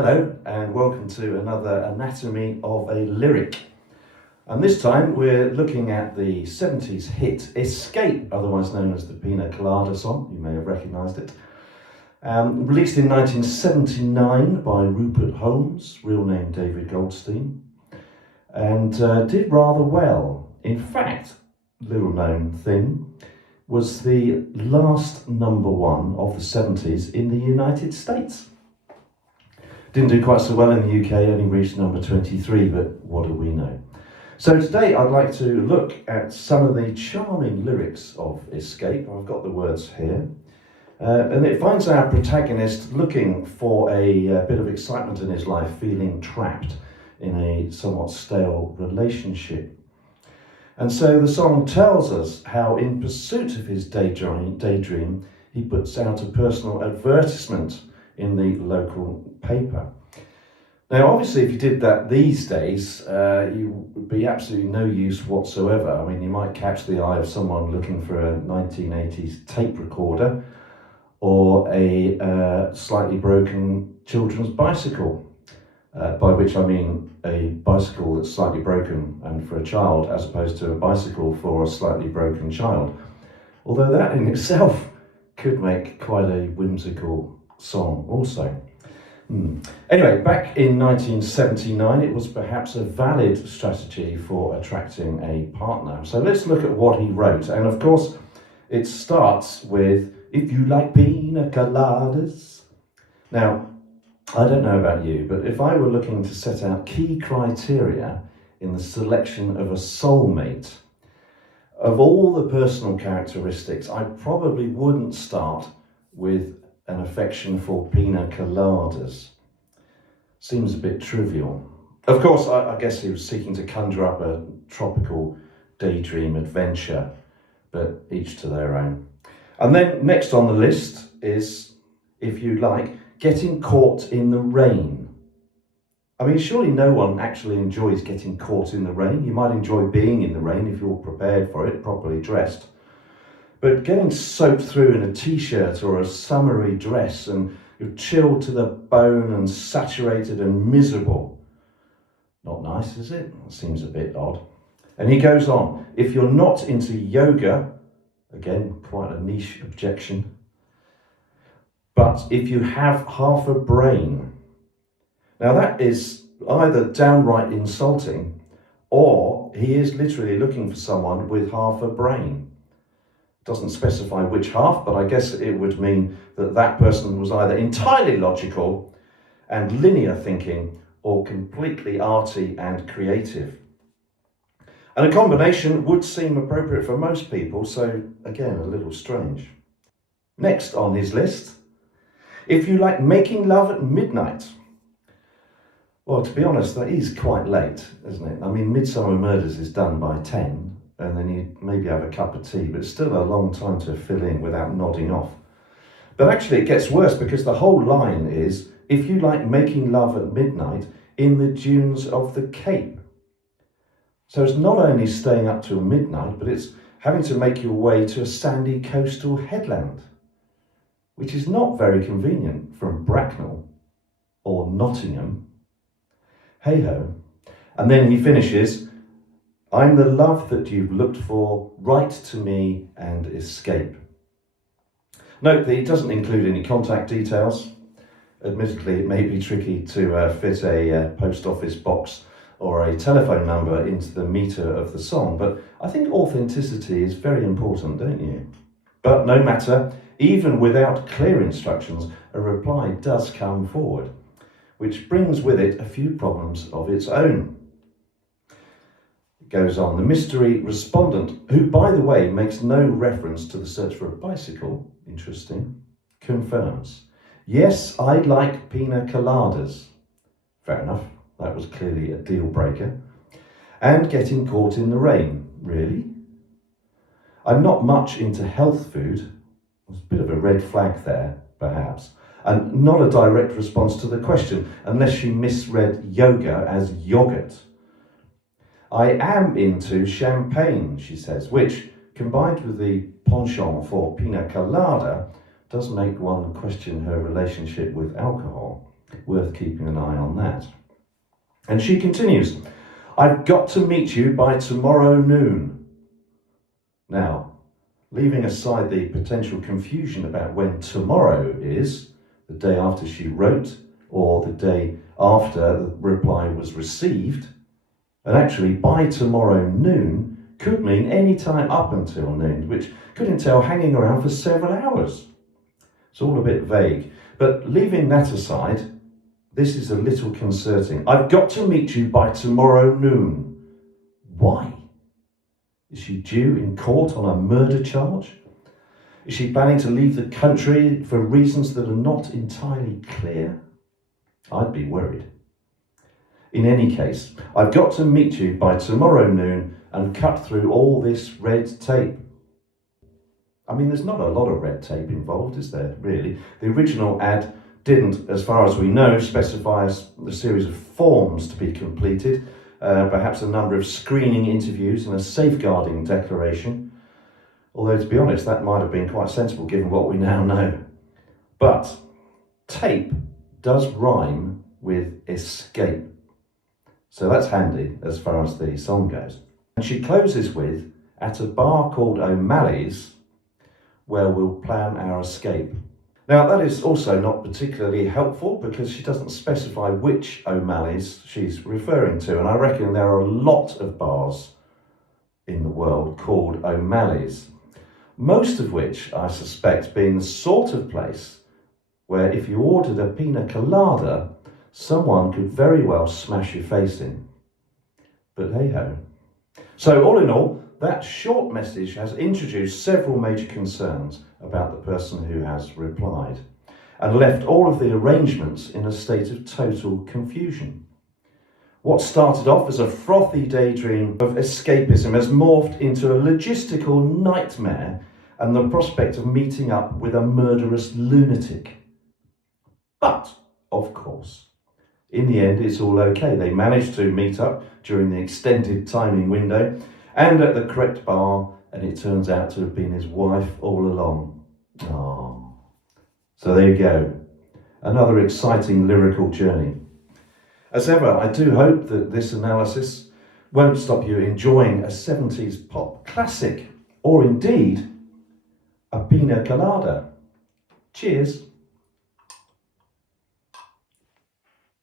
Hello and welcome to another Anatomy of a Lyric. And this time we're looking at the 70s hit Escape, otherwise known as the Pina Colada song. You may have recognised it. Released in 1979 by Rupert Holmes, real name David Goldstein, and did rather well. In fact, little known thing, was the last number one of the 70s in the United States. Didn't do quite so well in the UK, only reached number 23, but what do we know? So today I'd like to look at some of the charming lyrics of Escape. I've got the words here. And it finds our protagonist looking for a bit of excitement in his life, feeling trapped in a somewhat stale relationship. And so the song tells us how, in pursuit of his daydream, he puts out a personal advertisement in the local paper. Now, obviously, if you did that these days, you would be absolutely no use whatsoever. I mean, you might catch the eye of someone looking for a 1980s tape recorder or a slightly broken children's bicycle, by which I mean a bicycle that's slightly broken and for a child, as opposed to a bicycle for a slightly broken child. Although that in itself could make quite a whimsical song also. Anyway, back in 1979, it was perhaps a valid strategy for attracting a partner. So let's look at what he wrote. And of course, it starts with, "If you like pina coladas." Now, I don't know about you, but if I were looking to set out key criteria in the selection of a soulmate, of all the personal characteristics, I probably wouldn't start with an affection for pina coladas. Seems a bit trivial. Of course, I guess he was seeking to conjure up a tropical daydream adventure, but each to their own. And then next on the list is, if you like, getting caught in the rain. I mean, surely no one actually enjoys getting caught in the rain. You might enjoy being in the rain if you're prepared for it, properly dressed. But getting soaked through in a t-shirt or a summery dress and you're chilled to the bone and saturated and miserable. Not nice, is it? It seems a bit odd. And he goes on, if you're not into yoga, again, quite a niche objection, but if you have half a brain. Now that is either downright insulting or he is literally looking for someone with half a brain. Doesn't specify which half, but I guess it would mean that that person was either entirely logical and linear thinking or completely arty and creative. And a combination would seem appropriate for most people, so again, a little strange. Next on his list, if you like making love at midnight. Well, to be honest, that is quite late, isn't it? I mean, Midsummer Murders is done by 10. And then you maybe have a cup of tea, but it's still a long time to fill in without nodding off. But actually it gets worse because the whole line is, if you like making love at midnight in the dunes of the Cape. So it's not only staying up till midnight, but it's having to make your way to a sandy coastal headland, which is not very convenient from Bracknell or Nottingham. Hey-ho. And then he finishes, I'm the love that you've looked for, write to me and escape. Note that he doesn't include any contact details. Admittedly, it may be tricky to fit a post office box or a telephone number into the meter of the song, but I think authenticity is very important, don't you? But no matter, even without clear instructions, a reply does come forward, which brings with it a few problems of its own. Goes on, the mystery respondent, who by the way makes no reference to the search for a bicycle, interesting, confirms, yes, I like pina coladas. Fair enough, that was clearly a deal breaker. And getting caught in the rain, really? I'm not much into health food. There's a bit of a red flag there, perhaps, and not a direct response to the question, unless she misread yoga as yogurt. I am into champagne, she says, which, combined with the penchant for pina colada, does make one question her relationship with alcohol. worth keeping an eye on that. And she continues, "I've got to meet you by tomorrow noon." Now, leaving aside the potential confusion about when tomorrow is, the day after she wrote or the day after the reply was received, and actually by tomorrow noon could mean any time up until noon, which could entail hanging around for several hours. It's all a bit vague, but leaving that aside, this is a little concerning. "I've got to meet you by tomorrow noon." Why? Is she due in court on a murder charge? Is she planning to leave the country for reasons that are not entirely clear? I'd be worried. In any case, "I've got to meet you by tomorrow noon and cut through all this red tape." I mean, there's not a lot of red tape involved, is there, really? The original ad didn't, as far as we know, specify a series of forms to be completed, perhaps a number of screening interviews and a safeguarding declaration. Although, to be honest, that might have been quite sensible given what we now know. But tape does rhyme with escape. So that's handy as far as the song goes. And she closes with, "At a bar called O'Malley's, where we'll plan our escape." Now, that is also not particularly helpful because she doesn't specify which O'Malley's she's referring to. And I reckon there are a lot of bars in the world called O'Malley's, most of which I suspect being the sort of place where if you ordered a Pina Colada, someone could very well smash your face in. But hey ho. So all in all, that short message has introduced several major concerns about the person who has replied and left all of the arrangements in a state of total confusion. What started off as a frothy daydream of escapism has morphed into a logistical nightmare and the prospect of meeting up with a murderous lunatic. But, of course, in the end it's all okay. They managed to meet up during the extended timing window and at the correct bar, and it turns out to have been his wife all along. Oh. So there you go. Another exciting lyrical journey. As ever, I do hope that this analysis won't stop you enjoying a 70s pop classic, or indeed, a Pina Colada. Cheers.